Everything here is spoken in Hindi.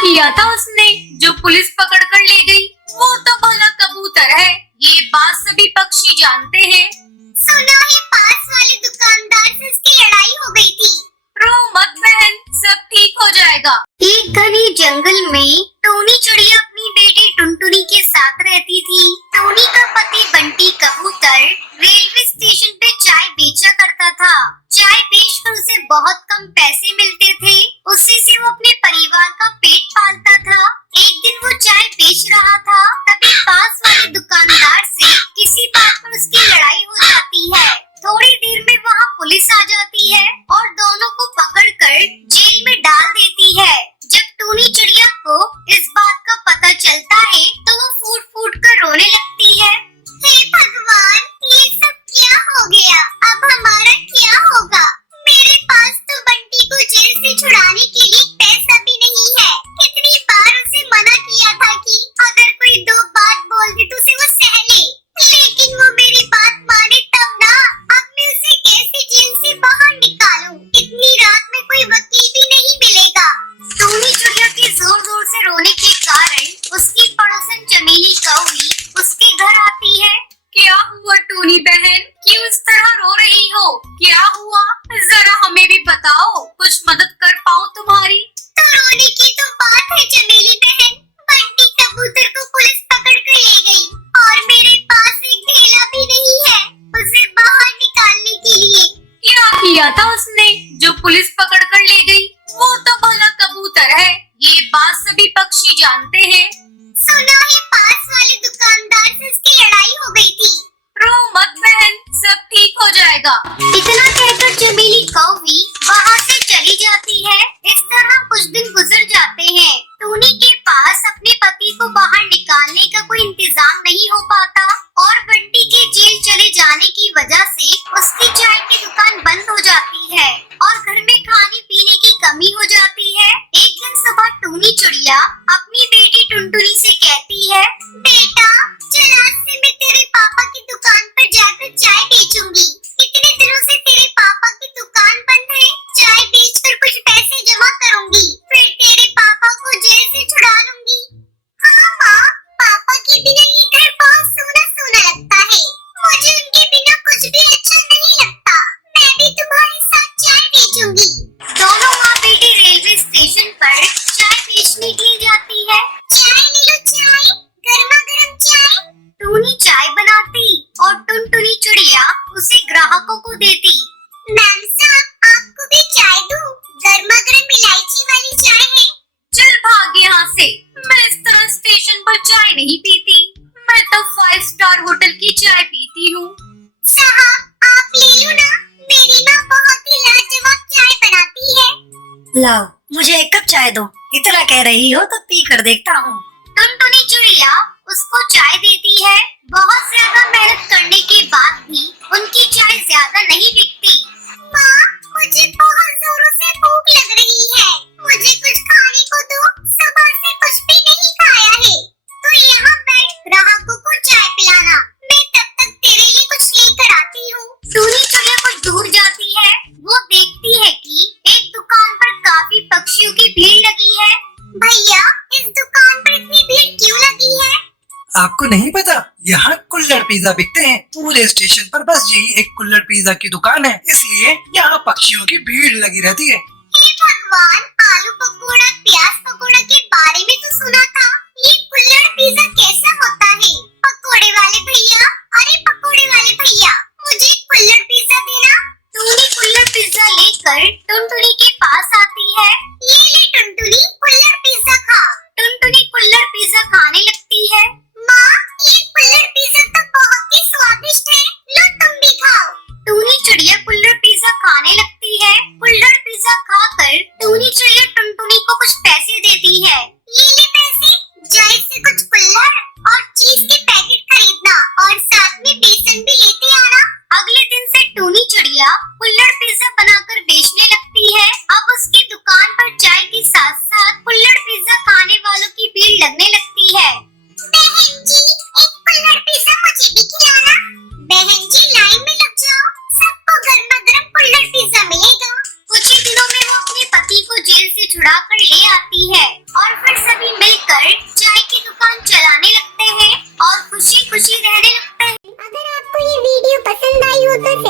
किया था उसने जो पुलिस पकड़ कर ले गई? वो तो भला कबूतर है, ये बात सभी पक्षी जानते हैं। सुना है पास वाले दुकानदार से उसकी लड़ाई हो गई थी। रो मत बहन, सब ठीक हो जाएगा। एक घने जंगल में टोनी चिड़िया अपनी बेटी टुनटुनी के साथ रहती थी। टोनी का पति बंटी कबूतर रेलवे स्टेशन पे चाय बेचा करता था। चाय बेचकर उसे बहुत कम पैसे मिलते थे, उसी से वो अपने परिवार का पेट पालता था। एक दिन वो चाय बेच रहा था, तभी पास वाले दुकानदार से किसी बात पर उसकी लड़ाई हो जाती है। थोड़ी देर में वहाँ पुलिस आ जाती है और दोनों को पकड़कर जेल में डाल देती है। जब टोनी चिड़िया को इस बात का पता चलता है तो वो फूट फूट कर रोने लगती है। हे भगवान, ये सब क्या हो गया? अब हमारा क्या होगा? मेरे पास तो बंटी को जेल से छुड़ाने के लिए पैसा भी नहीं है। कितनी बार उसे मना किया था कि अगर कोई दो बात बोल दे तो उसे वो सह ले, लेकिन वो मेरी बात माने तब ना। अब मैं उसे कैसे जेल से बाहर निकालूं? इतनी रात में कोई वकील भी नहीं मिलेगा। टोनी चिड़िया के जोर जोर से रोने के कारण उसकी पड़ोसन चमेली कौवी उसके घर आती है। क्या हुआ टोनी बहन, क्यों इस तरह रो रही हो? क्या हुआ, जरा हमें भी बताओ, कुछ मदद कर पाऊँ तुम्हारी। तो रोने की तो बात है चमेली बहन, बंटी कबूतर को पुलिस पकड़ कर ले गई और मेरे पास एक ढेला भी नहीं है उसे बाहर निकालने के लिए। क्या किया था उसने जो पुलिस पकड़ कर ले गई? वो तो भला कबूतर है, ये बात सभी पक्षी जानते हैं। सुना है पास वाले दुकानदार से उसकी लड़ाई हो गई थी। रो मत बहन, सब ठीक हो जाएगा। इतना कहकर चमेली कौवी वहाँ से चली जाती है। इस तरह कुछ दिन गुजर जाते हैं। टोनी के पास अपने पति को बाहर निकालने का कोई इंतजाम नहीं हो पाता और बंटी के जेल चले जाने की वजह से उसकी चाय की दुकान बंद हो जाती है और घर में खाने पीने की कमी हो जाती है। एक दिन सुबह टोनी चिड़िया अपनी बेटी टुनटुनी से कहती है, बेटा चल आज से मैं तेरे पापा की दुकान पर जाकर चाय बेचूंगी। इतने दिनों से तेरे पापा की दुकान बंद है, चाय बेचकर कुछ पैसे जमा करूंगी, फिर तेरे पापा को जेल से छुड़ा लूंगी। हाँ माँ, पापा के बिना ये घर बहुत सूना सूना लगता है। मुझे उनके बिना कुछ भी अच्छा नहीं लगता। मैं भी तुम्हारे साथ चाय बेचूंगी। दोनों माँ बेटी रेलवे स्टेशन पर चाय बेचने के लिए जाती है। चाय ले लो चाय, गर्मा गर्म चाय। टोनी चाय बनाती और टुनटुनी चिड़िया उसे ग्राहकों को देती। मैम साहब, आपको भी चाय दूं? गर्मा गर्म इलायची वाली चाय है। चल भाग यहाँ से, मैं इस तरह स्टेशन पर चाय नहीं पीती। मैं तो 5 स्टार होटल की चाय पीती हूँ। साहब आप ले लो ना, मेरी माँ बहुत ही लाजवाब चाय बनाती है। लाओ मुझे एक कप चाय दो, इतना कह रही हो तो पी कर देखता हूँ। टुनटुनी चिड़िया उसको चाय देती है। बहुत ज्यादा मेहनत करने के बाद भी उनकी चाय ज्यादा नहीं बिकती। माँ, मुझे बहुत जोरों से भूख लग रही है, मुझे कुछ खाने को दो, सुबह से कुछ भी नहीं खाया है। तो यहाँ बैठ ग्राहकों को चाय पिलाना, मैं तब तक तेरे लिए कुछ लेकर आती हूँ। टोनी चिड़िया कुछ दूर जाती है, वो देखती है कि एक दुकान पर काफी पक्षियों की भीड़ लगी है। भैया, इस दुकान पर इतनी भीड़ क्यों लगी है? आपको नहीं पता, यहाँ कुल्हड़ पिज्जा बिकते हैं। पूरे स्टेशन पर बस यही एक कुल्हड़ पिज्जा की दुकान है, इसलिए यहाँ पक्षियों की भीड़ लगी रहती है। हे भगवान, आलू पकौड़ा प्याज पकौड़ा के बारे में तो सुना था, ये कुल्हड़ पिज्जा कैसा होता है? पकौड़े वाले भैया, अरे पकौड़े वाले भैया, मुझे कुल्हड़ पिज्जा देना। टोनी कुल्हड़ पिज्जा लेकर टुनटुनी के पास आती है। ये ले टुनटुनी, कुल्हड़ पिज्जा खा। टुनटुनी कुल्हड़ पिज्जा खाने लगती है। माँ, ये कुल्हड़ पिज्जा तो बहुत ही स्वादिष्ट है, लो तुम भी खाओ। टोनी चिड़िया कुल्हड़ पिज्जा खाने लगती है। कुल्हड़ पिज्जा खाकर टोनी चिड़िया टुनटुनी को कुछ पैसे देती है। तो